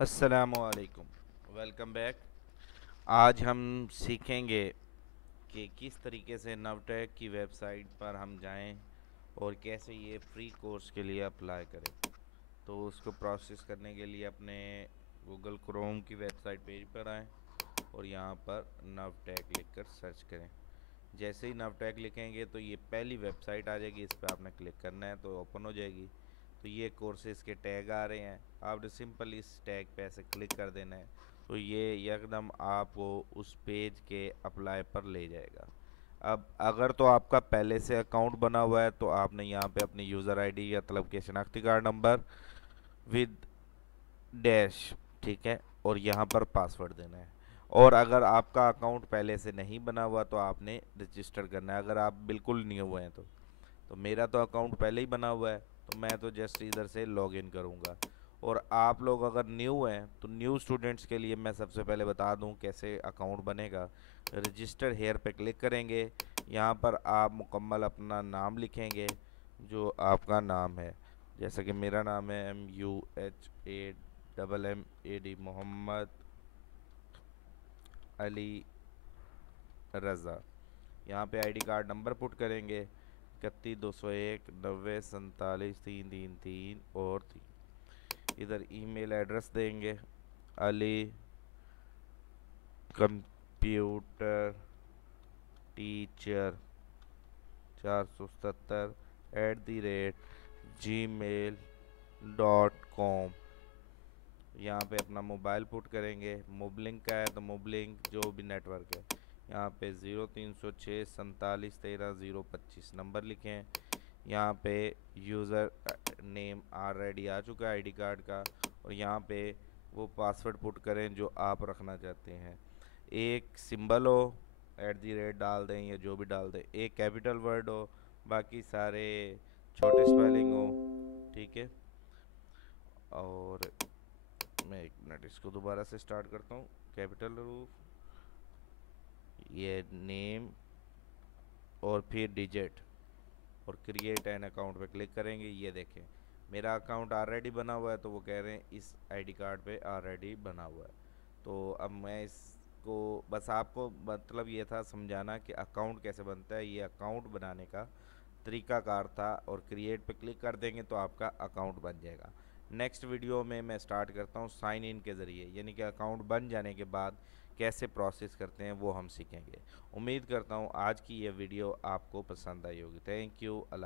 अस्सलामुअलैकुम, welcome back. आज हम सीखेंगे कि किस तरीके से नवटेक की वेबसाइट पर हम जाएं और कैसे ये फ्री कोर्स के लिए अप्लाई करें। तो उसको प्रोसेस करने के लिए अपने गूगल क्रोम की वेबसाइट पेज पर आएं और यहाँ पर नवटेक लिखकर सर्च करें। जैसे ही नवटेक लिखेंगे तो ये पहली वेबसाइट आ जाएगी, इस पर आपने क्लिक करना है तो ओपन हो जाएगी। तो ये कोर्सेज के टैग आ रहे हैं, आपने सिंपल इस टैग पे ऐसे क्लिक कर देना है तो ये एकदम आपको उस पेज के अप्लाई पर ले जाएगा। अब अगर तो आपका पहले से अकाउंट बना हुआ है तो आपने यहाँ पे अपनी यूज़र आईडी या मतलब के शनाख्ती कार्ड नंबर विद डैश, ठीक है, और यहाँ पर पासवर्ड देना है। और अगर आपका अकाउंट पहले से नहीं बना हुआ तो आपने रजिस्टर करना है, अगर आप बिल्कुल न्यू हुए हैं तो मेरा तो अकाउंट पहले ही बना हुआ है तो मैं तो जस्ट इधर से लॉग इन करूँगा। और आप लोग अगर न्यू हैं तो न्यू स्टूडेंट्स के लिए मैं सबसे पहले बता दूं कैसे अकाउंट बनेगा। रजिस्टर हेयर पे क्लिक करेंगे, यहाँ पर आप मुकम्मल अपना नाम लिखेंगे जो आपका नाम है। जैसा कि मेरा नाम है MUHAMMAD, मोहम्मद अली रज़ा। यहाँ पे आईडी कार्ड नंबर पुट करेंगे 31 201 90 47 333 और 3। इधर ईमेल एड्रेस देंगे अली कंप्यूटर टीचर 477@gmail.com। यहाँ पे अपना मोबाइल पुट करेंगे, मोबलिंक का है तो मोबलिंक जो भी नेटवर्क है, यहाँ पे 0306 47 13 025 नंबर लिखें। यहाँ पे यूज़र नेम ऑलरेडी आ चुका है आईडी कार्ड का, और यहाँ पे वो पासवर्ड पुट करें जो आप रखना चाहते हैं। एक सिंबल हो, @ डाल दें या जो भी डाल दें, एक कैपिटल वर्ड हो, बाकी सारे छोटे स्पेलिंग हो, ठीक है। और मैं एक मिनट इसको दोबारा से स्टार्ट करता हूँ। कैपिटल रूफ, ये नेम और फिर डिजिट, और क्रिएट एन अकाउंट पे क्लिक करेंगे। ये देखें मेरा अकाउंट ऑलरेडी बना हुआ है तो वो कह रहे हैं इस आईडी कार्ड पे ऑलरेडी बना हुआ है। तो अब मैं इसको बस आपको मतलब ये था समझाना कि अकाउंट कैसे बनता है, ये अकाउंट बनाने का तरीकाकार था। और क्रिएट पे क्लिक कर देंगे तो आपका अकाउंट बन जाएगा। नेक्स्ट वीडियो में मैं स्टार्ट करता हूँ साइन इन के ज़रिए, यानी कि अकाउंट बन जाने के बाद कैसे प्रोसेस करते हैं वो हम सीखेंगे। उम्मीद करता हूँ आज की ये वीडियो आपको पसंद आई होगी। Thank you. अल्लाह।